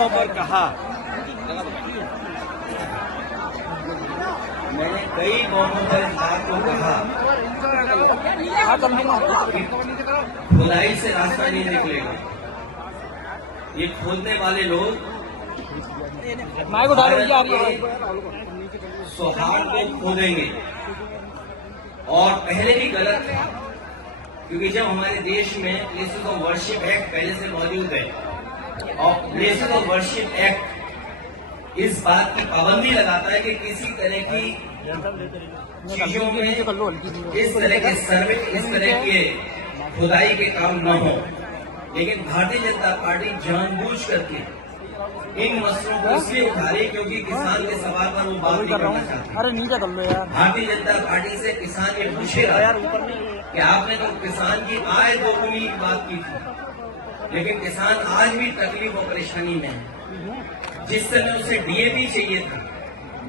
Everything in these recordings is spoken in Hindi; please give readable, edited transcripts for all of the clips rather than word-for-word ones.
मौकों पर कहा, मैंने कई मौकों पर इस बात को कहा, खुदाई से रास्ता नहीं निकलेगा। ये खोदने वाले लोग सौहार्द को खोदेंगे। और पहले भी गलत है, क्योंकि जब हमारे देश में प्लेसेस ऑफ वर्शिप एक्ट पहले से मौजूद है और प्लेसेस ऑफ वर्शिप एक्ट इस बात की पाबंदी लगाता है कि किसी तरह की चीजों में इस तरह के सर्वे, इस तरह के खुदाई के काम न हो। लेकिन भारतीय जनता पार्टी जानबूझ करके इन मसलों को इसलिए उठा रही क्योंकि किसान के सवाल पर वो बात नहीं करना चाहती। अरे नीचे कर लो यार। भारतीय जनता पार्टी से किसान ये पूछेगा कि आपने तो किसान की आय दोगुनी की बात की थी, लेकिन किसान आज भी तकलीफ और परेशानी में है। जिस समय उसे डीएपी चाहिए था,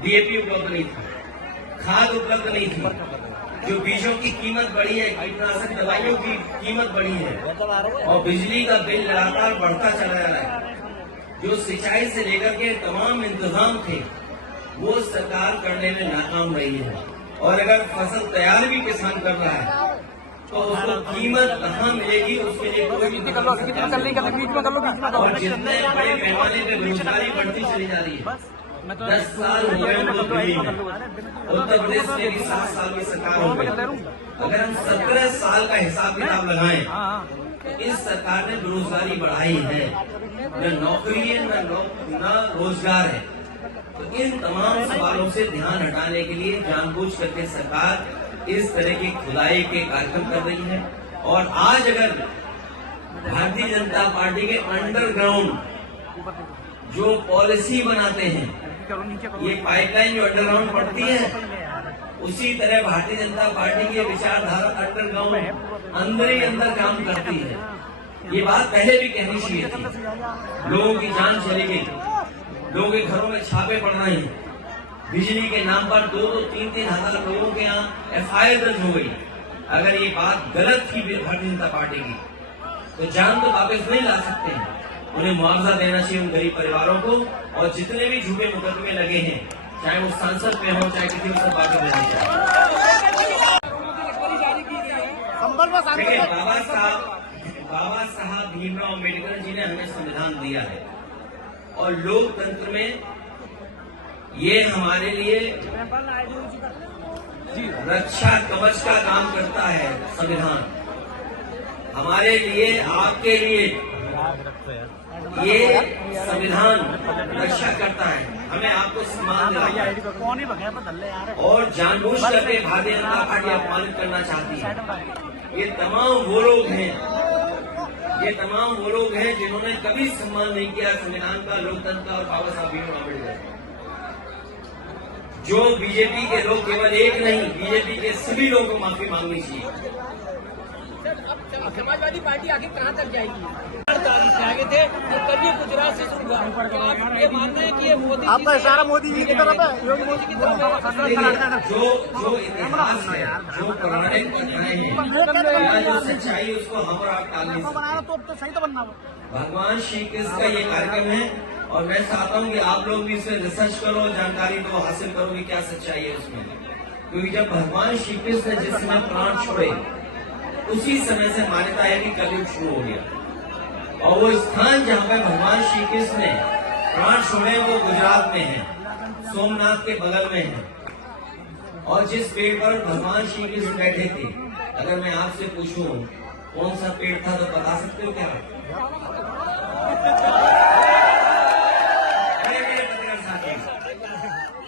डीएपी उपलब्ध नहीं था, खाद उपलब्ध नहीं थी, जो बीजों की कीमत बढ़ी है, कीटनाशक दवाइयों की कीमत बढ़ी है और बिजली का बिल लगातार बढ़ता चला जा रहा है। जो सिंचाई से लेकर के तमाम इंतजाम थे वो सरकार करने में नाकाम रही है। और अगर फसल तैयार भी किसान कर रहा है तो उसको कीमत कहाँ मिलेगी, उसके लिए कोई और जितने बड़े पैमाने पे बेरोजगारी बढ़ती चली जा रही है। 10 साल हो गए उत्तर प्रदेश में भी 7 साल की सरकार हो गई। अगर हम 17 साल का हिसाब किताब लगाएं तो इस सरकार ने बेरोजगारी बढ़ाई है, न नौकरी है न रोजगार है। तो इन तमाम सवालों से ध्यान हटाने के लिए जानबूझ करके सरकार इस तरह की खुदाई के कार्यक्रम कर रही है। और आज अगर भारतीय जनता पार्टी के अंडरग्राउंड जो पॉलिसी बनाते हैं, ये पाइपलाइन जो अंडरग्राउंड पड़ती है, उसी तरह भारतीय जनता पार्टी की विचारधारा अंडरग्राउंड अंदर ही अंदर काम करती है। ये बात पहले भी कहनी चाहिए थी। लोगों की जान चली गई, लोगों के घरों में छापे पड़ रहे हैं, बिजली के नाम पर 2-2, 3-3 हजार लोगों के यहाँ एफआईआर दर्ज हो गई। अगर ये बात गलत थी भारतीय जनता पार्टी की तो जान तो वापस नहीं ला सकते हैं। उन्हें मुआवजा देना चाहिए उन गरीब परिवारों को, और जितने भी झूठे मुकदमे लगे हैं, चाहे वो सांसद पे हो चाहे किसी को बात देनी चाहिए। बाबा साहब भीमराव अम्बेडकर जी ने हमें संविधान दिया है और लोकतंत्र में ये हमारे लिए रक्षा कवच का काम करता है। संविधान हमारे लिए, आपके लिए ये संविधान रक्षा करता है, हमें आपको सम्मान दिलाता है। और जानबूझ करके भारतीय जनता पार्टी अपमानित करना चाहती है। ये तमाम वो लोग हैं जिन्होंने कभी सम्मान नहीं किया संविधान का, लोकतंत्र का और बाबा साहब भीमराव अम्बेडकर। जो बीजेपी के लोग, केवल एक नहीं, बीजेपी के सभी लोगों को माफी मांगनी चाहिए। समाजवादी पार्टी आगे कहां तक जाएगी? आगे थे तो कभी गुजरात से शुरू हुआ। तो आप ये मानना है कि ये मोदी, आपका इशारा मोदी जी की तरफ है, योगी मोदी की तरफ है। जो इतिहास है, जो पौराणिक कथाएं हैं, जो सच्चाई, उसको हम और आप टाल नहीं सकते। तो सही तो बनना। भगवान श्री कृष्ण का ये कार्यक्रम है और मैं चाहता हूँ कि आप लोग भी इसमें रिसर्च करो, जानकारी दो, हासिल करो कि क्या सच्चाई है उसमें। क्योंकि जब भगवान श्री कृष्ण ने जिस समय प्राण छोड़े, उसी समय से मान्यता है कि कलयुग शुरू हो गया। और वो स्थान जहाँ पर भगवान श्री कृष्ण ने प्राण छोड़े वो गुजरात में है, सोमनाथ के बगल में है। और जिस पेड़ पर भगवान श्री कृष्ण बैठे थे, अगर मैं आपसे पूछूं कौन सा पेड़ था तो बता सकते हो क्या?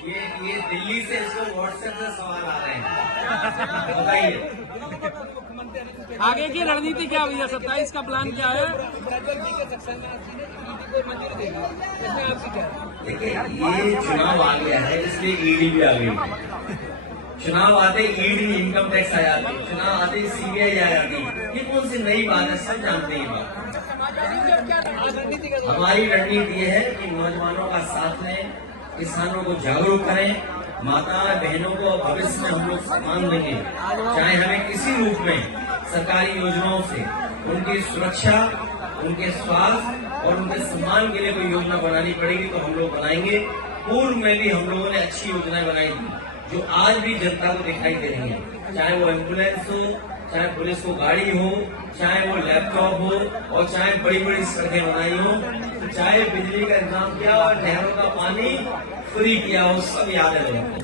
ये दिल्ली से इसको व्हाट्सएप से सवाल आ रहे हैं, बताइए। आगे की रणनीति क्या हुई है? 27 का प्लान क्या है? देखिए, ये चुनाव आ गया है, इसलिए ईडी भी आ गई। चुनाव आते ईडी, इनकम टैक्स आ जाती, चुनाव आते सीबीआई आ जाती। ये कौन सी नई बात है? सब जानते हैं बात। हमारी रणनीति ये है कि नौजवानों का साथ लें, किसानों को जागरूक करें, माता बहनों को भविष्य में हम लोग सम्मान देंगे, चाहे हमें किसी रूप में सरकारी योजनाओं से उनकी सुरक्षा, उनके स्वास्थ्य और उनके सम्मान के लिए कोई योजना बनानी पड़ेगी तो हम लोग बनाएंगे। पूर्व में भी हम लोगों ने अच्छी योजनाएं बनाई थी जो आज भी जनता को दिखाई दे रही है, चाहे वो एम्बुलेंस हो, चाहे पुलिस को गाड़ी हो, चाहे वो लैपटॉप हो, और चाहे बड़ी बड़ी सड़कें बनाई हो, चाहे बिजली का इंतजाम किया और नहरों का पानी फ्री किया हो, सब याद है लोगों को।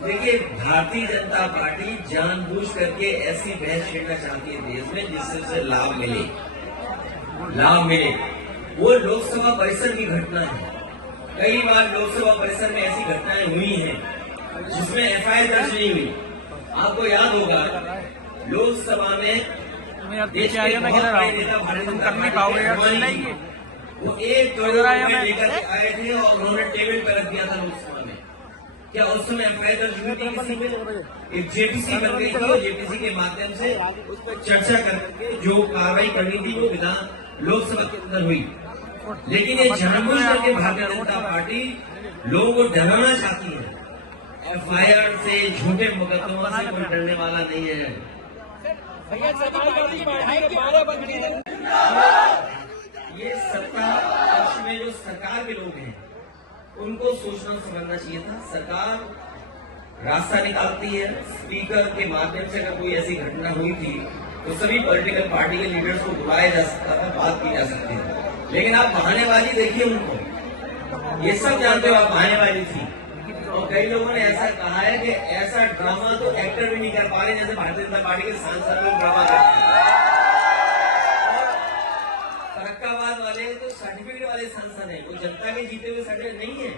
देखिए, भारतीय जनता पार्टी जानबूझ करके ऐसी बहस छेड़ना चाहती है देश में जिससे उसे लाभ मिले। वो लोकसभा परिसर की घटना है। कई बार लोकसभा परिसर में ऐसी घटनाएं हुई हैं जिसमें एफआईआर दर्ज नहीं हुई। आपको याद होगा लोकसभा में देश के बहुत बड़े नेता भारतीय जनता पार्टी के वो 1 करोड़ रुपए लेकर के आए थे और उन्होंने टेबल पर रख दिया था लोकसभा में। क्या उस समय एफआईआर दर्ज हुई थी किसी में? एक जेपीसी बन गई थी और जेपीसी के माध्यम से उस पर चर्चा करके जो कार्रवाई करनी थी वो विधान लोकसभा के अंदर हुई। लेकिन ये जानबूझ करके भारतीय जनता पार्टी लोगों को डराना चाहती है। एफआईआर से, झूठे मुकदमों से कोई डरने वाला नहीं है। भैया समाजवादी पार्टी के 12 मंत्री ये सत्ता पक्ष में जो सरकार के लोग हैं उनको सोचना समझना चाहिए था। सरकार रास्ता निकालती है, स्पीकर के माध्यम से अगर कोई ऐसी घटना हुई थी तो सभी पॉलिटिकल पार्टी के लीडर्स को बुलाया जा सकता था, बात की जा सकती है। लेकिन आप बहानेबाजी देखिए उनको, ये सब जानते हो आप बहानेबाजी थी। और कई लोगों ने ऐसा कहा है कि ऐसा ड्रामा तो एक्टर भी नहीं कर पा रहे जैसे भारतीय जनता पार्टी के सांसद लोग ड्रामा करते हैं। फरक्काबाद वाले तो सर्टिफिकेट वाले सांसद हैं, वो जनता के जीते हुए सर्टिफिकेट नहीं है।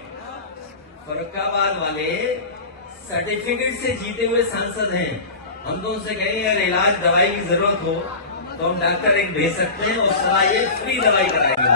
फरक्काबाद वाले सर्टिफिकेट से जीते हुए सांसद हैं। हम तो उनसे कहेंगे अगर इलाज दवाई की जरूरत हो तो हम डॉक्टर एक भेज सकते हैं और सलाह ये फ्री दवाई कराएंगे।